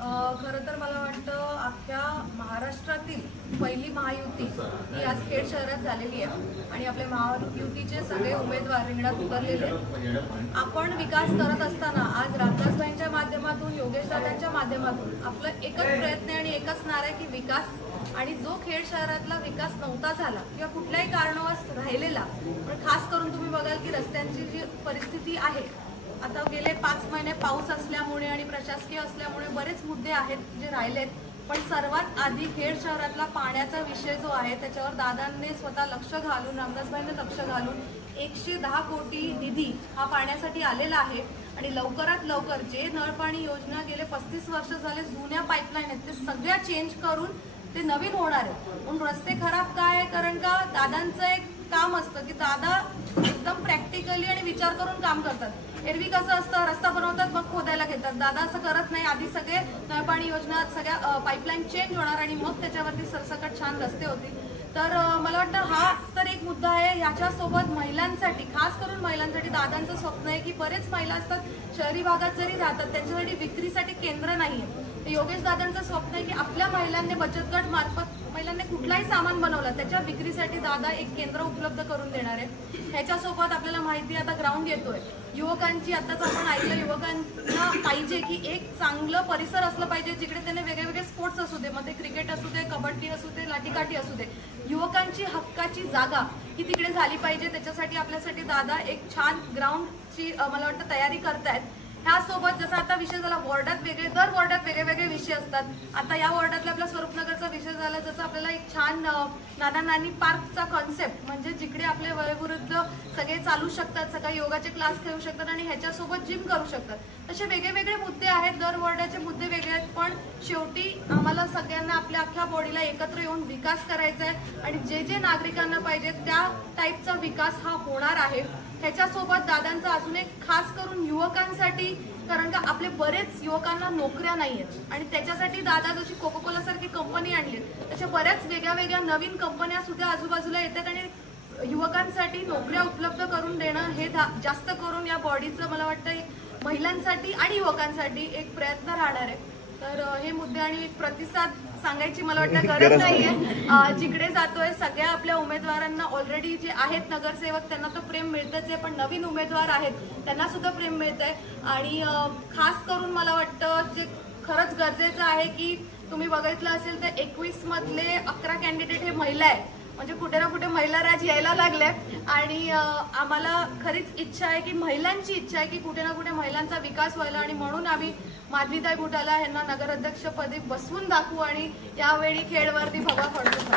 खरं तर मला वाटतं अख्ख्या महाराष्ट्रातील पहिली महायुती ही आज खेड शहरात झालेली आहे आणि आपल्या महायुतीचे सगळे उमेदवार रिंगणात उतरलेले आहेत। आपण विकास करत असताना आज रामदासभाईंच्या माध्यमातून, योगेश दादांच्या माध्यमातून आपलं एकच प्रयत्न आणि एकच नारा आहे की विकास। आणि जो खेड शहरातला विकास नव्हता झाला किंवा कुठल्याही कारणावश राहिलेला, पण खास करून तुम्ही बघाल की रस्त्यांची जी परिस्थिती आहे, आता गेले 5 महिने पाऊस असल्यामुळे आणि प्रशासकीय असल्यामुळे बरेच मुद्दे आहेत जे राहिलेत, पण सर्वात आधी खेड शहरातला पाण्याचा विषय जो आहे त्याच्यावर दादांनी स्वतः लक्ष घालून, रामदासभाईंनी लक्ष घालून 110 कोटी निधी हा पाण्यासाठी आलेला आहे। आणि लवकरात लवकर जे नळपाणी योजना गेले 35 वर्ष झाले जुन्या पाईपलाईन आहेत ते सगळ्या चेंज करून ते नवीन होणार आहे। म्हणून रस्ते खराब काय आहे, कारण का दादांचं एक काम असतं की दादा एकदम प्रॅक्टिकली आणि विचार करून काम करतात। एरवी कसं असतं, रस्ता बनवतात मग खोदायला घेतात, दादा असं करत नाही। आधी सगळे नळपाणी योजना, सगळ्या पाईपलाईन चेंज होणार आणि मग त्याच्यावरती सरसकट छान रस्ते होतील। तर मला वाटतं हा तर एक मुद्दा आहे। याच्यासोबत महिलांसाठी, खास करून महिलांसाठी दादांचं स्वप्न आहे की बरेच महिला असतात शहरी भागात जरी राहतात, त्यांच्यासाठी विक्रीसाठी केंद्र नाहीये। योगेश दादांचं स्वप्न आहे की आपल्या महिलांनी बचत गट मार्फत महिलांनी कुठलाही सामान बनवलं त्याच्या विक्रीसाठी दादा एक केंद्र उपलब्ध करून देणार आहे। ह्याच्यासोबत आपल्याला माहिती आता ग्राउंड येतोय युवकांची, आताच आपण ऐकलं युवकांना पाहिजे की एक चांगलं परिसर असलं पाहिजे जिकडे त्यांनी वेगवेगळे स्पोर्ट्स असू दे, मग ते क्रिकेट असू दे, कबड्डी असू दे, लाठीकाठी असू दे, युवकांची हक्काची जागा ही तिकडे झाली पाहिजे। त्याच्यासाठी आपल्यासाठी दादा एक छान ग्राउंडची मला वाटतं तयारी करतायत। ह्यासोबत जसं आता विषय झाला वॉर्डात वेगळे, दर वॉर्डात वेगळे विषय असतात। आता या वॉर्डातला आपला स्वरूपनगरचा विषय झाला, जसं आपल्याला एक छान नाना नानी पार्कचा कॉन्सेप्ट, म्हणजे जिकडे आपले वयोवृद्ध सगळे चालू शकतात, सगळे योगाचे क्लास घेऊ शकतात आणि ह्याच्यासोबत जिम करू शकतात। तसे वेगळे मुद्दे आहेत, दर वॉर्डाचे मुद्दे वेगळे आहेत, पण शेवटी आम्हाला सगळ्यांना आपल्या अख्ख्या बॉडीला एकत्र येऊन विकास करायचा आहे आणि जे नागरिकांना पाहिजे त्या टाईपचा विकास हा होणार आहे। ह्याच्यासोबत दादांचा अजून एक खास करून युवकांसाठी, कारण का आपले बरेच युवकांना नोकऱ्या नाहीयेत आणि त्याच्यासाठी दादा जशी कोकोकोला सारखी कंपनी आणली, तशा बऱ्याच वेगळ्या नवीन कंपन्या सुद्धा आजूबाजूला येतात आणि युवकांसाठी नोकऱ्या उपलब्ध करून देणं हे जास्त करून या बॉडीचं मला वाटतं महिलांसाठी आणि युवकांसाठी एक प्रयत्न राहणार आहे। तर हे मुद्दे आणि प्रतिसाद सांगायची मला वाटतं गरज नाहीये। जिकडे जातोय सगळ्या आपल्या उमेदवारांना ऑलरेडी जे आहेत नगरसेवक त्यांना तो प्रेम मिळतच आहे, पण नवीन उमेदवार आहेत त्यांना सुद्धा प्रेम मिळतंय। आणि खास करून मला वाटतं जे खरंच गरजेचं आहे की तुम्ही बघितलं असेल तर 21 मधले 11 कॅन्डिडेट हे महिला आहेत, म्हणजे कुठे ना कुठे महिला राज यायला लागले आणि आम्हाला खरीच इच्छा आहे की महिलांची इच्छा आहे की कुठे ना कुठे महिलांचा विकास व्हायला, आणि म्हणून आम्ही माधवीताई बुटाला यांना नगराध्यक्षपदी बसवून दाखवू आणि यावेळी खेडवरती भगवा पडतो।